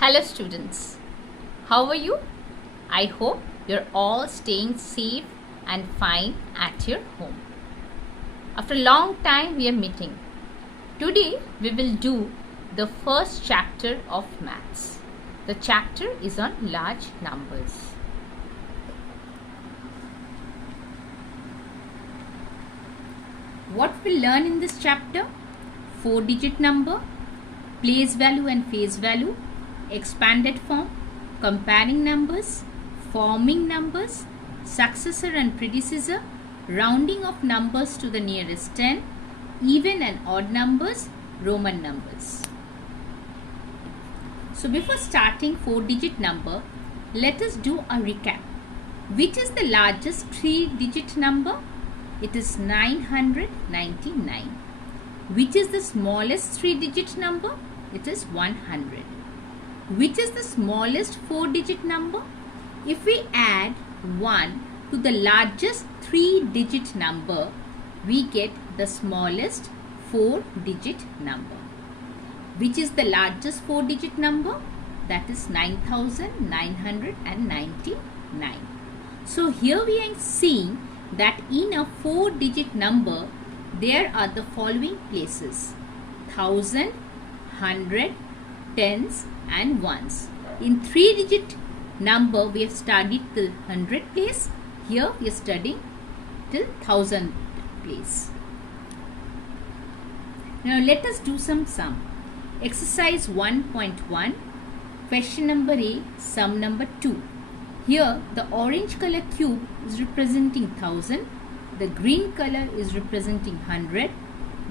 Hello students, how are you? I hope you're all staying safe and fine at your home. After a long time we are meeting. Today we will do the first chapter of maths. The chapter is on large numbers. What we'll learn in this chapter? 4-digit number, place value and phase value, expanded form, comparing numbers, forming numbers, successor and predecessor, rounding of numbers to the nearest 10, even and odd numbers, Roman numbers. So before starting 4-digit number, let us do a recap. Which is the largest 3-digit number? It is 999. Which is the smallest 3-digit number? It is 100. Which is the smallest 4-digit number? If we add 1 to the largest 3-digit number, we get the smallest 4-digit number. Which is the largest 4-digit number? That is 9999. So here we are seeing that in a 4-digit number, there are the following places: 1000, 100, tens and ones. In 3-digit number, we have studied till 100 place. Here we are studying till 1000 place. Now let us do some sum. Exercise 1.1, question number A, sum number 2. Here the orange color cube is representing 1000, the green color is representing 100,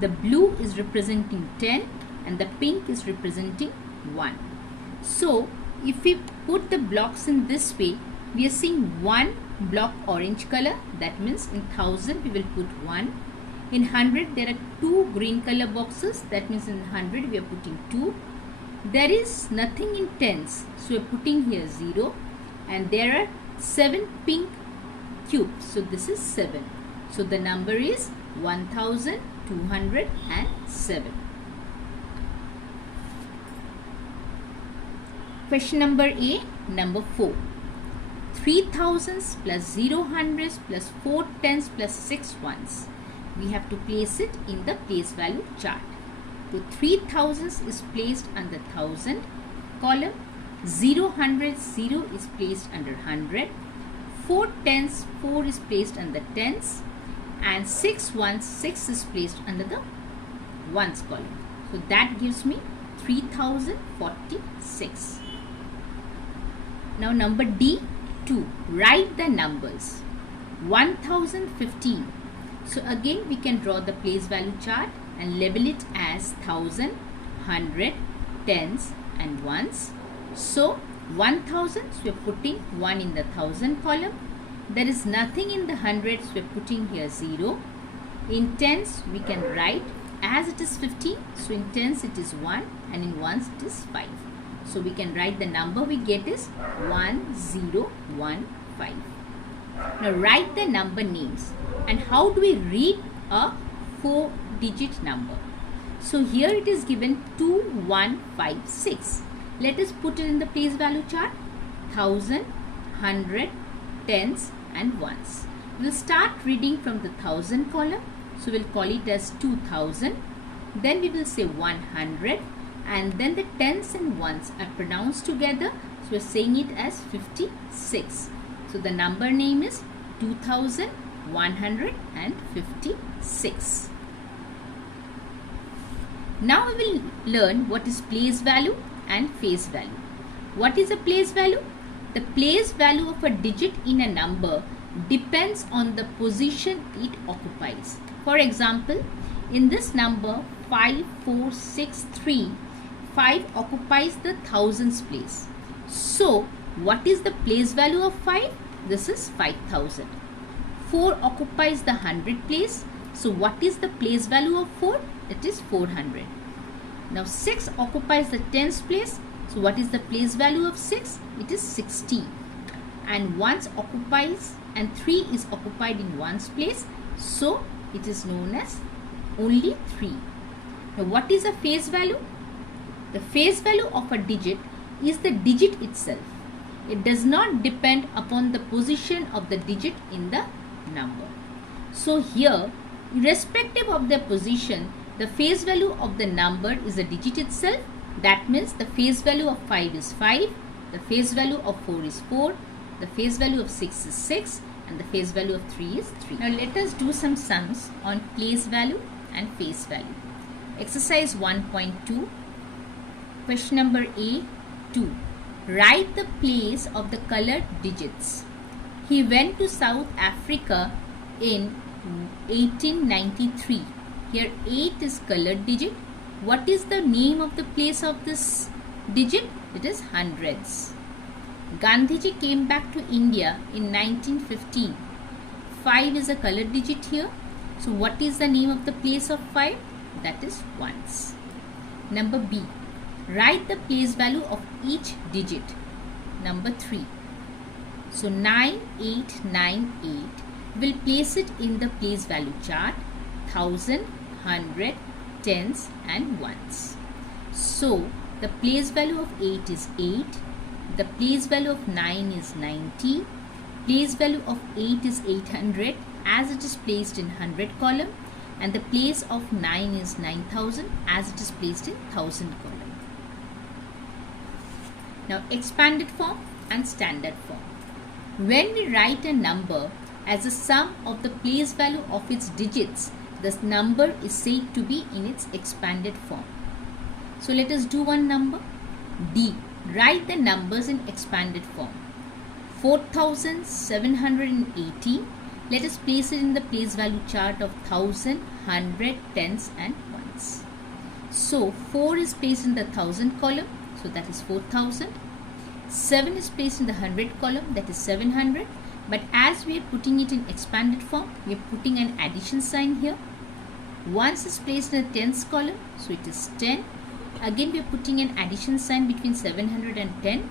the blue is representing 10 and the pink is representing 1. So if we put the blocks in this way, we are seeing one block orange color, that means in 1000 we will put 1. In 100 there are 2 green color boxes, that means in 100 we are putting 2. There is nothing in tens, so we are putting here 0, and there are 7 pink cubes, so this is 7. So the number is 1207. Question number A, number 4. 3000s plus 0 hundreds plus 4 tens plus 6 ones. We have to place it in the place value chart. So 3000s is placed under 1000 column, 0 hundreds 0 is placed under 100, 4 tens 4 is placed under tens, and 6 ones 6 is placed under the ones column. So that gives me 3046. Now number D, 2. Write the numbers. 1015. So again we can draw the place value chart and label it as 1000, 100, tens and ones. So 1000, so we are putting 1 in the 1000 column. There is nothing in the hundreds, we are putting here 0. In tens we can write as it is 15, so in tens it is 1 and in ones it is 5. So we can write the number we get is 1015. Now write the number names. And how do we read a 4-digit number? So here it is given 2156. Let us put it in the place value chart. 1000, 100, tens and ones. We will start reading from the 1000 column. So we will call it as 2000. Then we will say 100. And then the tens and ones are pronounced together, so we are saying it as 56. So the number name is 2156. Now we will learn what is place value and phase value. What is a place value? The place value of a digit in a number depends on the position it occupies. For example, in this number 5463, 5 occupies the thousands place. So what is the place value of 5? This is 5000. 4 occupies the 100 place. So what is the place value of 4? It is 400. Now 6 occupies the tens place. So what is the place value of 6? It is 16. And 1 occupies and 3 is occupied in 1's place. So it is known as only 3. Now what is a phase value? The phase value of a digit is the digit itself. It does not depend upon the position of the digit in the number. So here, irrespective of their position, the face value of the number is the digit itself. That means the face value of 5 is 5, the face value of 4 is 4, the face value of 6 is 6, and the face value of 3 is 3. Now let us do some sums on place value and face value. Exercise 1.2, question number A, 2. Write the place of the colored digits. He went to South Africa in 1893. Here 8 is colored digit. What is the name of the place of this digit? It is hundreds. Gandhiji came back to India in 1915. 5 is a colored digit here. So what is the name of the place of 5? That is ones. Number B. Write the place value of each digit. Number 3. So 9898 will place it in the place value chart. 1000, 100, tens and ones. So the place value of 8 is 8. The place value of 9 is 90. Place value of 8 is 800 as it is placed in 100 column. And the place of 9 is 9000 as it is placed in 1000 column. Now expanded form and standard form. When we write a number as a sum of the place value of its digits, this number is said to be in its expanded form. So let us do one number. D. Write the numbers in expanded form. 4780. Let us place it in the place value chart of 1000, 100, tens and ones. So 4 is placed in the 1000 column. So that is 4000. 7 is placed in the 100 column. That is 700. But as we are putting it in expanded form, we are putting an addition sign here. 1 is placed in the tens column. So it is 10. Again we are putting an addition sign between 700 and 10.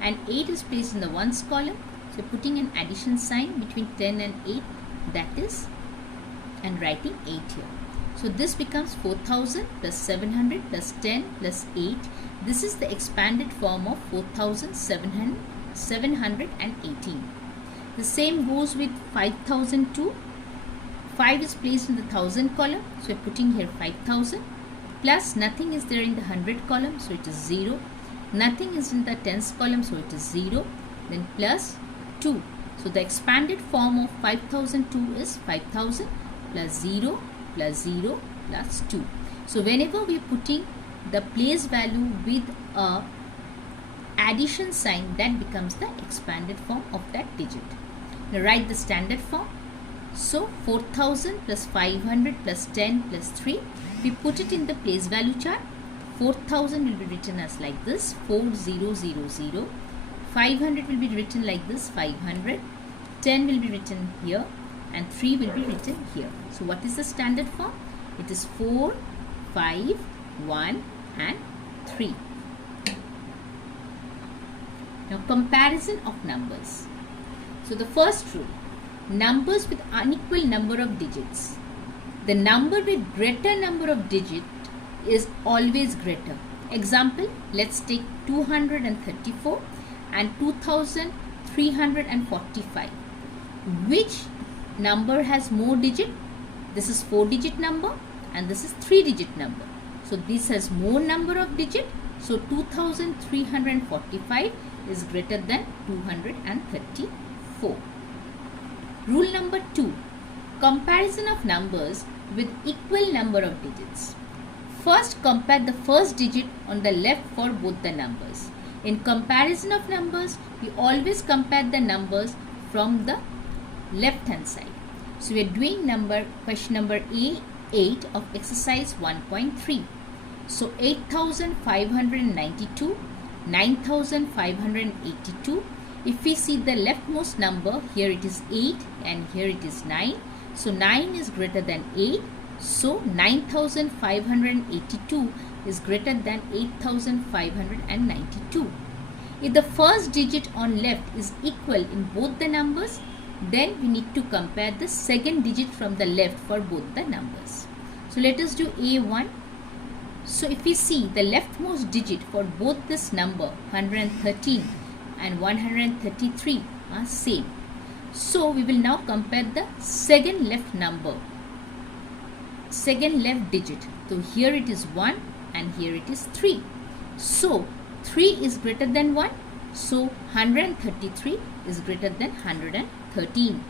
And 8 is placed in the ones column. So putting an addition sign between 10 and 8, that is, and writing 8 here. So this becomes 4000 plus 700 plus 10 plus 8. This is the expanded form of 4718. The same goes with 5002. 5 is placed in the 1000 column. So we are putting here 5000. Plus nothing is there in the 100 column. So it is 0. Nothing is in the tens column. So it is 0. Then plus 2. So the expanded form of 5002 is 5000 plus 0 plus 0 plus 2. So whenever we are putting the place value with a addition sign, that becomes the expanded form of that digit. Now write the standard form. So 4000 plus 500 plus 10 plus 3. We put it in the place value chart. 4000 will be written as like this, 4000. 500 will be written like this, 500. 10 will be written here and 3 will be written here. So what is the standard form? It is 4, 5, 1 and 3. Now comparison of numbers. So the first rule, numbers with unequal number of digits. The number with greater number of digits is always greater. Example, let's take 234 and 2345. Which number has more digit? This is 4-digit number and this is 3-digit number. So this has more number of digit. So 2345 is greater than 234. Rule number 2. Comparison of numbers with equal number of digits. First compare the first digit on the left for both the numbers. In comparison of numbers, we always compare the numbers from the left hand side. So we are doing question number A8 of exercise 1.3. So 8592, 9582. If we see the leftmost number, here it is 8 and here it is 9. So 9 is greater than 8. So 9582 is greater than 8592. If the first digit on left is equal in both the numbers, then we need to compare the second digit from the left for both the numbers. So let us do A1. So if we see the leftmost digit for both this number 113 and 133 are same. So we will now compare the second left digit. So here it is 1 and here it is 3. So 3 is greater than 1. So 133 is greater than 113.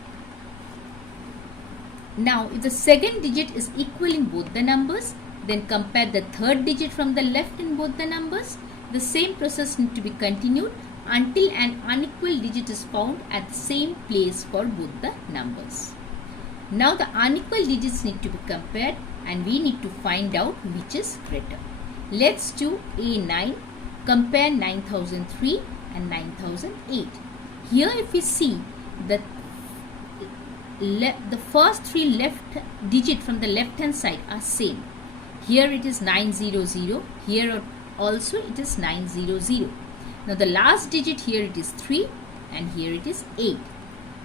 Now if the second digit is equal in both the numbers, then compare the third digit from the left in both the numbers. The same process needs to be continued until an unequal digit is found at the same place for both the numbers. Now the unequal digits need to be compared and we need to find out which is greater. Let's do A9, compare 9003 and 9008. Here if we see the first three left digit from the left hand side are same. Here it is 900, here also it is 900. Now the last digit here it is 3 and here it is 8.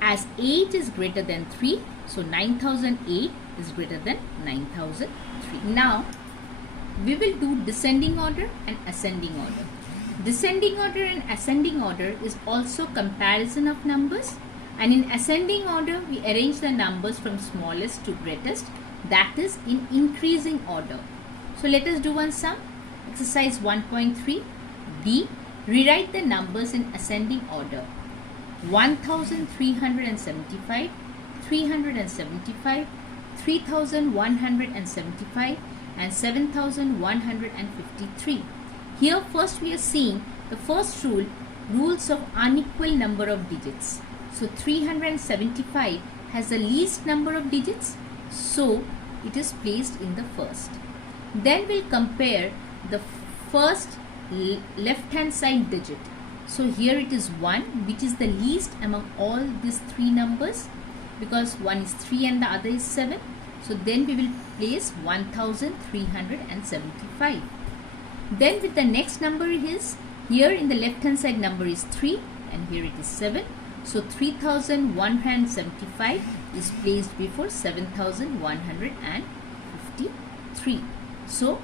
As 8 is greater than 3, so 9008 is greater than 9003. Now we will do descending order and ascending order. Descending order and ascending order is also comparison of numbers, and in ascending order we arrange the numbers from smallest to greatest, that is in increasing order. So let us do one sum. Exercise 1.3 B. Rewrite the numbers in ascending order. 1375, 375, 3175 and 7153. Here first we are seeing the first rules of unequal number of digits. So 375 has the least number of digits, so it is placed in the first. Then we'll compare the first left hand side digit. So here it is 1, which is the least among all these three numbers, because one is 3 and the other is 7. So then we will place 1375. Then with the next number is, here in the left hand side number is 3 and here it is 7. So 3175 is placed before 7153. So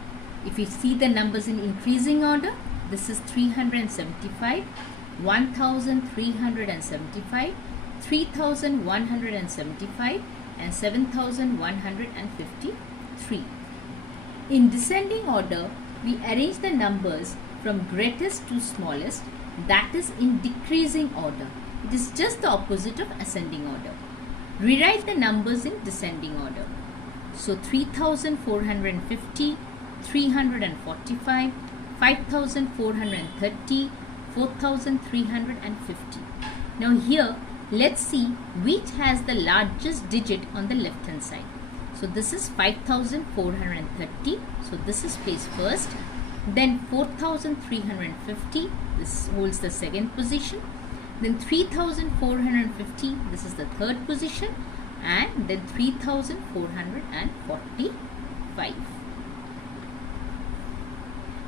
if we see the numbers in increasing order, this is 375, 1375, 3175 and 7153. In descending order, we arrange the numbers from greatest to smallest, that is in decreasing order. It is just the opposite of ascending order. Rewrite the numbers in descending order. So 3450, 345, 5430, 4350. Now here let's see which has the largest digit on the left hand side. So this is 5430, so this is placed first. Then 4350, this holds the second position. Then 3450, this is the third position, and then 3445.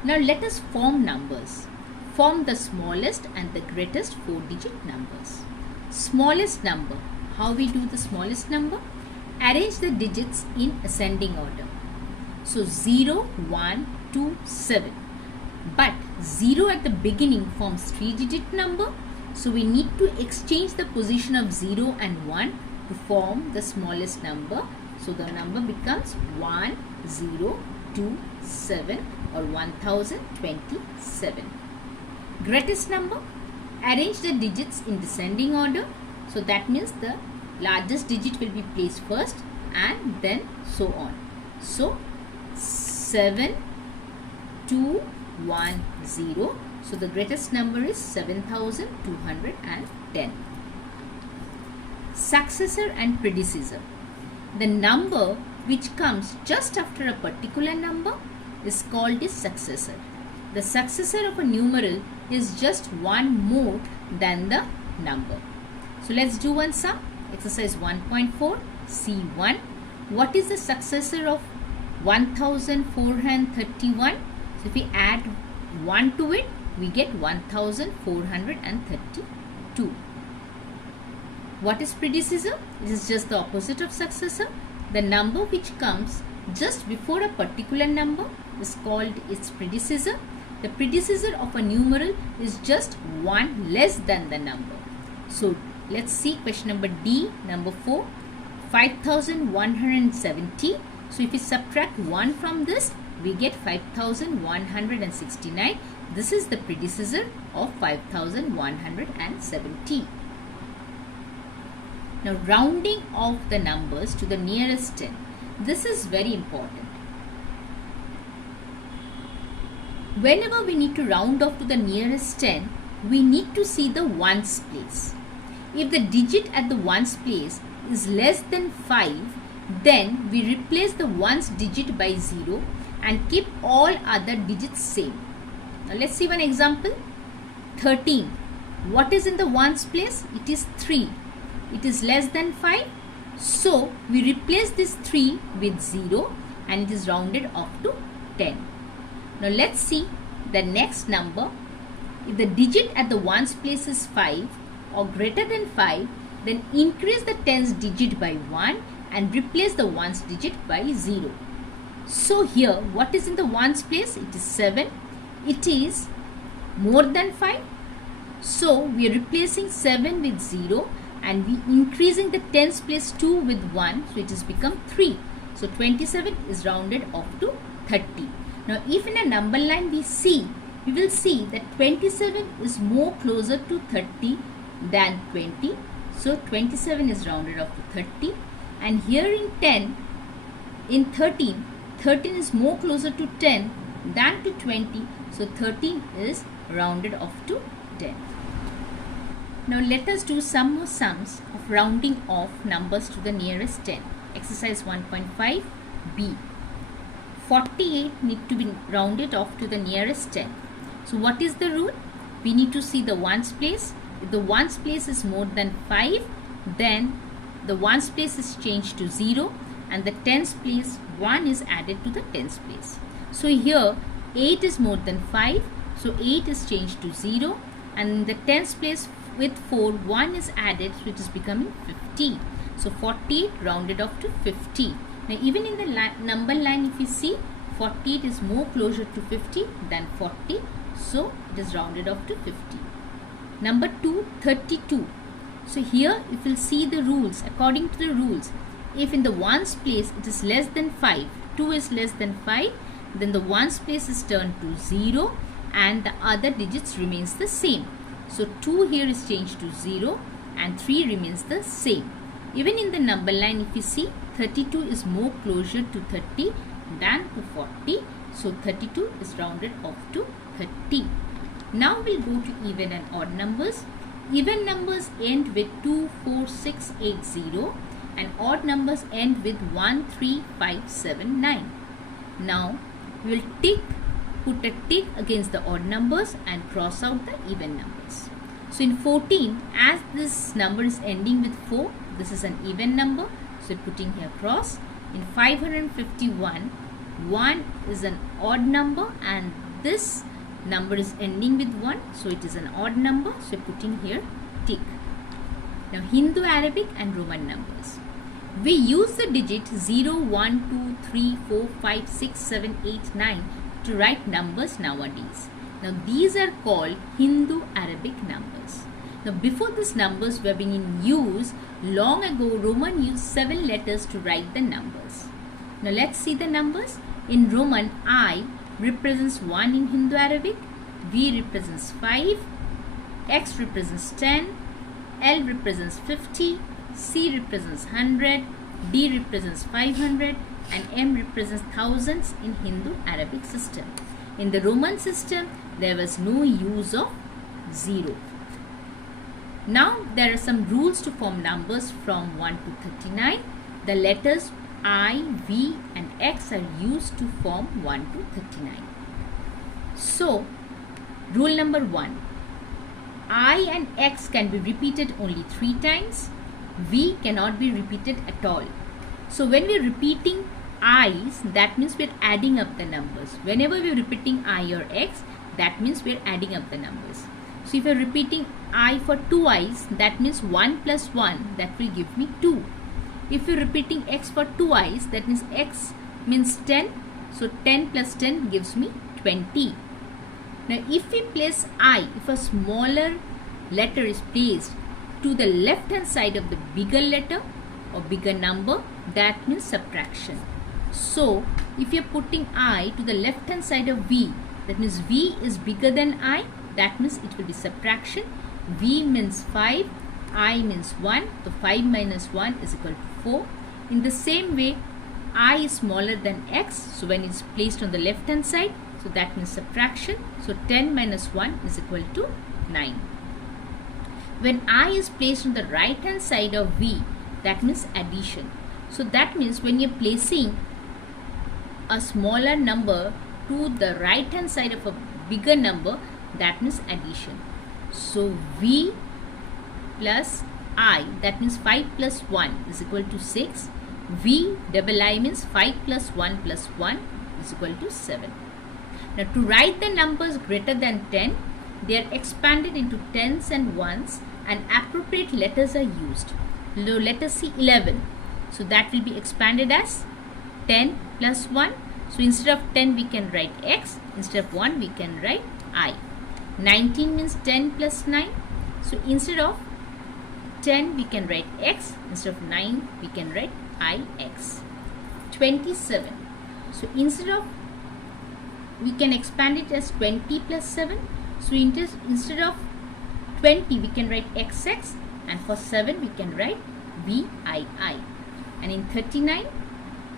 Now let us form numbers. Form the smallest and the greatest 4-digit numbers. Smallest number. How we do the smallest number? Arrange the digits in ascending order. So 0, 1, 2, 7. But 0 at the beginning forms 3-digit number. So we need to exchange the position of 0 and 1 to form the smallest number. So the number becomes 1027 or 1027. Greatest number. Arrange the digits in descending order. So that means the largest digit will be placed first and then so on. So 7210. So the greatest number is 7210. Successor and predecessor. The number which comes just after a particular number is called a successor. The successor of a numeral is just one more than the number. So let's do one sum. Exercise 1.4 C1. What is the successor of 1431? So if we add 1 to it, we get 1432. What is predecessor? It is just the opposite of successor. The number which comes just before a particular number is called its predecessor. The predecessor of a numeral is just 1 less than the number. So let's see question number D, number 4, 5170. So if we subtract 1 from this, we get 5169. This is the predecessor of 5170. Now rounding off the numbers to the nearest 10. This is very important. Whenever we need to round off to the nearest 10, we need to see the ones place. If the digit at the ones place is less than 5, then we replace the ones digit by 0 and keep all other digits same. Now let's see one example. 13. What is in the ones place? It is 3. It is less than 5. So we replace this 3 with 0 and it is rounded off to 10. Now let's see the next number. If the digit at the ones place is 5 or greater than 5, then increase the tens digit by 1 and replace the ones digit by 0. So here, what is in the ones place? It is 7. It is more than 5. So we are replacing 7 with 0 and we increasing the tens place 2 with 1. So it has become 3. So 27 is rounded off to 30. Now if in a number line we will see that 27 is more closer to 30 than 20. So 27 is rounded off to 30. And here in 13 is more closer to 10 than to 20. So 13 is rounded off to 10. Now let us do some more sums of rounding off numbers to the nearest 10. Exercise 1.5 B. 48 need to be rounded off to the nearest 10. So what is the rule? We need to see the ones place. If the ones place is more than 5, then the ones place is changed to 0 and the tens place 1 is added to the tens place. So here 8 is more than 5, so 8 is changed to 0 and the tens place with 4, 1 is added, so it is becoming 50. So 48 rounded off to 50. Now even in the number line, if you see, 48 is more closer to 50 than 40, so it is rounded off to 50. Number 2, 32. So here if you will see the rules, according to the rules, if in the ones place it is less than 5, 2 is less than 5, then the ones place is turned to 0 and the other digits remains the same. So 2 here is changed to 0 and 3 remains the same. Even in the number line, if you see, 32 is more closer to 30 than to 40. So 32 is rounded off to 30. Now we'll go to even and odd numbers. Even numbers end with 2, 4, 6, 8, 0 and odd numbers end with 1, 3, 5, 7, 9. Now we will put a tick against the odd numbers and cross out the even numbers. So in 14, as this number is ending with 4, this is an even number, so putting here cross. In 551, 1 is an odd number and this number is ending with 1, so it is an odd number, so putting here tick. Now Hindu, Arabic and Roman numbers. We use the digit 0, 1, 2, 3, 4, 5, 6, 7, 8, 9 to write numbers nowadays. Now these are called Hindu Arabic numbers. Now before these numbers were being in use, long ago Roman used 7 letters to write the numbers. Now let's see the numbers. In Roman, I represents 1 in Hindu Arabic, V represents 5, X represents 10, L represents 50, C represents 100, D represents 500 and M represents thousands in Hindu Arabic system. In the Roman system, there was no use of 0. Now there are some rules to form numbers from 1 to 39. The letters I, V and X are used to form 1 to 39. So, rule number 1. I and X can be repeated only 3 times. V cannot be repeated at all. So when we are repeating I's, that means we are adding up the numbers. Whenever we are repeating I or X, that means we are adding up the numbers. So if you are repeating I for 2 I's, that means 1 plus 1, that will give me 2. If you are repeating X for 2 I's, that means X means 10 So 10 plus 10 gives me 20. Now if we place I, if a smaller letter is placed to the left hand side of the bigger letter or bigger number, that means subtraction. So if you are putting I to the left hand side of V, that means V is bigger than I, that means it will be subtraction. V means 5, I means 1, so 5 minus 1 is equal to 4. In the same way, I is smaller than X, so when it's placed on the left hand side, so that means subtraction. So 10 minus 1 is equal to 9. When I is placed on the right hand side of V, that means addition. So that means when you're placing a smaller number to the right hand side of a bigger number, that means addition. So V plus I, that means 5 plus 1 is equal to 6. V double I means 5 plus 1 plus 1 is equal to 7. Now to write the numbers greater than 10, they are expanded into tens and ones and appropriate letters are used. Let us see 11. So that will be expanded as 10 plus 1. So instead of 10 we can write X, instead of 1 we can write I. 19 means 10 plus 9. So instead of 10 we can write X, instead of 9 we can write IX. 27. So instead of, we can expand it as 20 plus 7. So instead of 20 we can write XX, and for 7 we can write VII. And in 39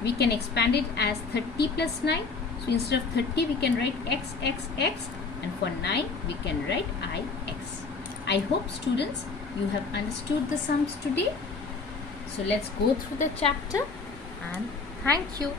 we can expand it as 30 plus 9. So instead of 30 we can write XXX, and for 9 we can write IX. I hope students you have understood the sums today. So let's go through the chapter, and thank you.